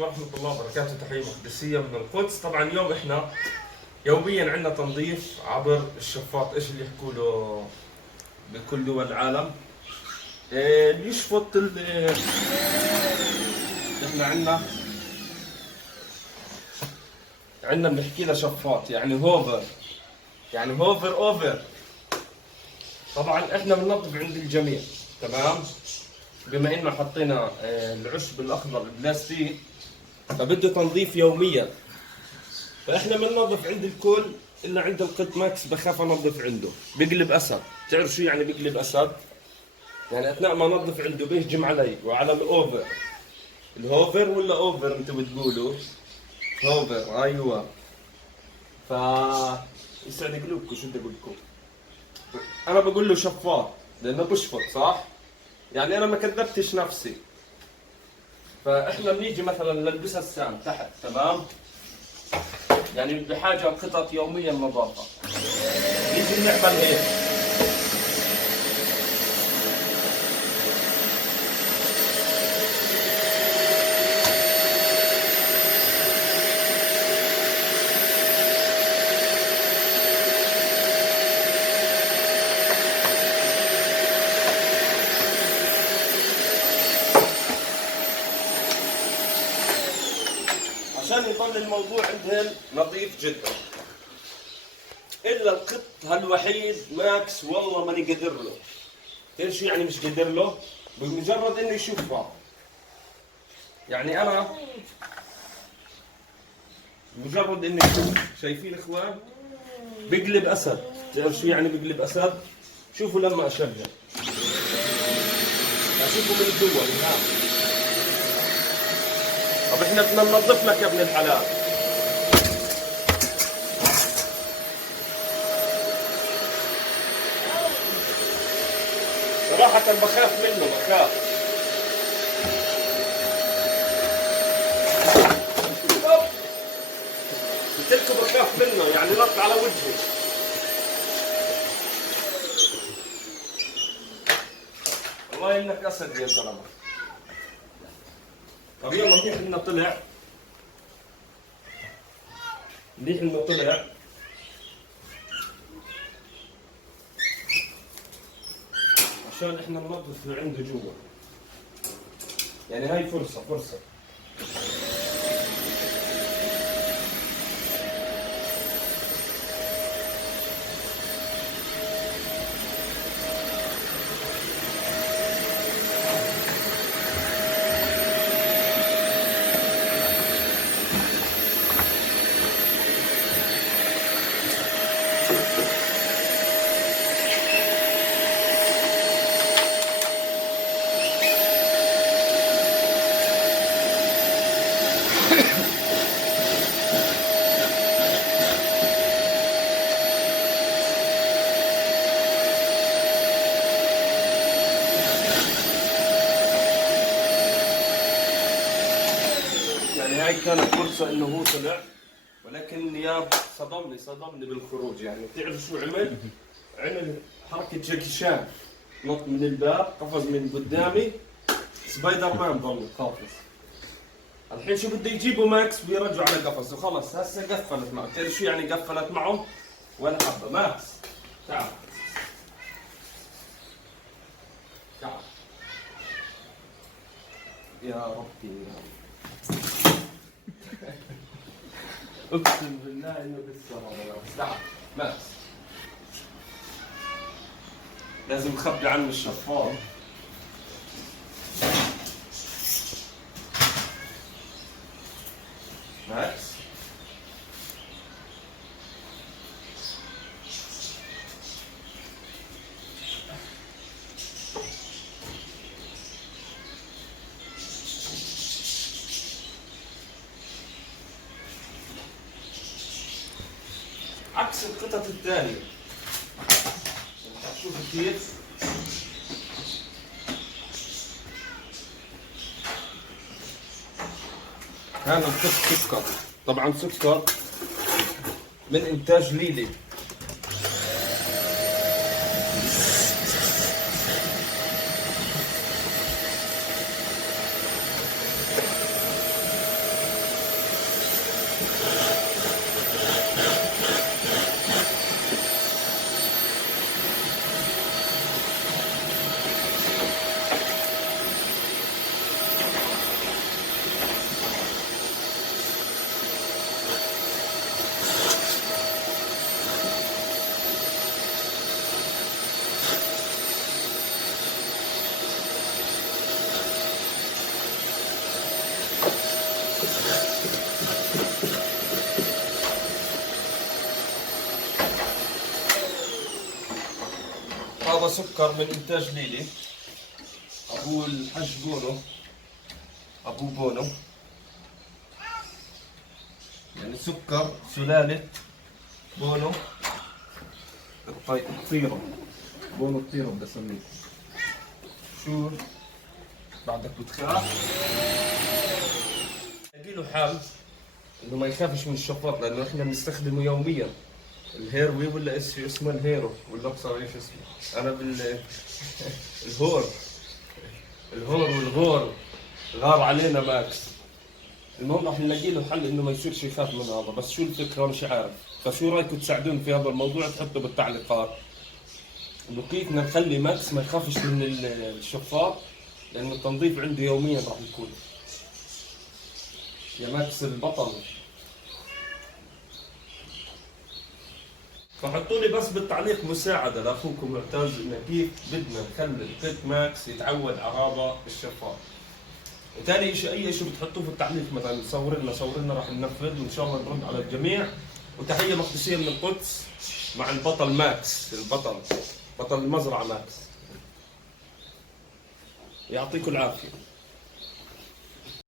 ورحمة الله وبركاته. تحية مقدسية من القدس. طبعا اليوم احنا يوميا عندنا تنظيف عبر الشفاط، ايش اللي يحكوا له بكل دول العالم، اللي يشفط احنا عندنا بنحكي له شفاط، يعني هوفر، يعني هوفر اوفر. طبعا احنا بننظف عند الجميع، تمام. بما انه حطينا العشب الاخضر البلاستيك فبده تنظيف يوميا، فاحنا بننظف عند الكل الا عند القط ماكس بخاف انظف عنده، بقلب اسد. تعرف شو يعني بقلب اسد؟ يعني اثناء ما انظف عنده بيهجم علي وعلى الاوفر. الهوفر ولا اوفر انتم بتقولوا؟ هوفر، ايوه. ف يسعد قلوبكم، شو بدي اقول لكم؟ انا بقول له شفاط لانه بشفط، صح؟ يعني انا ما كذبتش نفسي. فاحنا بنيجي مثلا نلبسها السام تحت، تمام؟ يعني بحاجه قطط يوميا نظافه. نيجي نعمل هيك، عشان يضل الموضوع عندهم نظيف جدا. الا القط هالوحيد ماكس والله ماني قادر له. تعرف شو يعني مش قادر له؟ بمجرد انه يشوفها، يعني انا مجرد انه يشوف، شايفين اخوان؟ بقلب اسد. تعرف شو يعني بقلب اسد؟ شوفوا لما اشغل، اشوفوا من الدول هناك. طب احنا بدنا ننظف لك يا ابن الحلال. صراحة بخاف منه، بخاف. قلت لكم بخاف منه، يعني نط على وجهي. والله انك اسد يا زلمه. طب يلا منيح انه طلع، منيح انه طلع. عشان احنا ننظف اللي عنده جوا، يعني هاي فرصة. يعني هاي كانت فرصة انه هو طلع، ولكن نياب صدمني بالخروج. يعني بتعرف شو عمل؟ عمل حركة جاكي شان، نط من الباب، قفز من قدامي، سبايدر مان ضل قافز. الحين شو بده يجيبوا ماكس بيرجعوا على قفز وخلص. هسه قفلت معه. تعرف شو يعني قفلت معه؟ ولا حبة. ماكس تعال تعال يا ربي يا رب. اقسم بالله انه بالسما. تعال ماكس، لازم نخبي عنه الشفاط. ماكس عكس القطط الثانية. شوف كيف هذا القط سكر. طبعا سكر من انتاج ليلي. هذا سكر من إنتاج ليلي، أبوه الحاج بونو، أبوه بونو، يعني سكر سلالة بونو الطيرة، بونو الطيرة بدي أسميه. شو بعدك بتخاف؟ ألاقي له حل إنه ما يخافش من الشفاط، لأنه إحنا بنستخدمه يوميا. الهيروي ولا اسمه الهيرو ولا ابصر ايش اسمه؟ انا الهور، الهور والغور غار علينا ماكس. المهم راح نلاقي له حل انه ما يصيرش يخاف من هذا، بس شو الفكره مش عارف. فشو رايكم تساعدوني في هذا الموضوع؟ تحطوا بالتعليقات انه كيف بدنا نخلي ماكس ما يخافش من الشفاط، لانه التنظيف عنده يوميا راح يكون. يا ماكس البطل. فحطوا لي بس بالتعليق مساعدة لأخوكم معتز إنه كيف بدنا نخلي البيت ماكس يتعود على هذا الشفاط. وثاني شيء أي شيء بتحطوه في التعليق، مثلا صور لنا راح ننفذ وإن شاء الله نرد على الجميع. وتحية مخصوصية من القدس مع البطل ماكس، بطل المزرعة ماكس. يعطيكم العافية.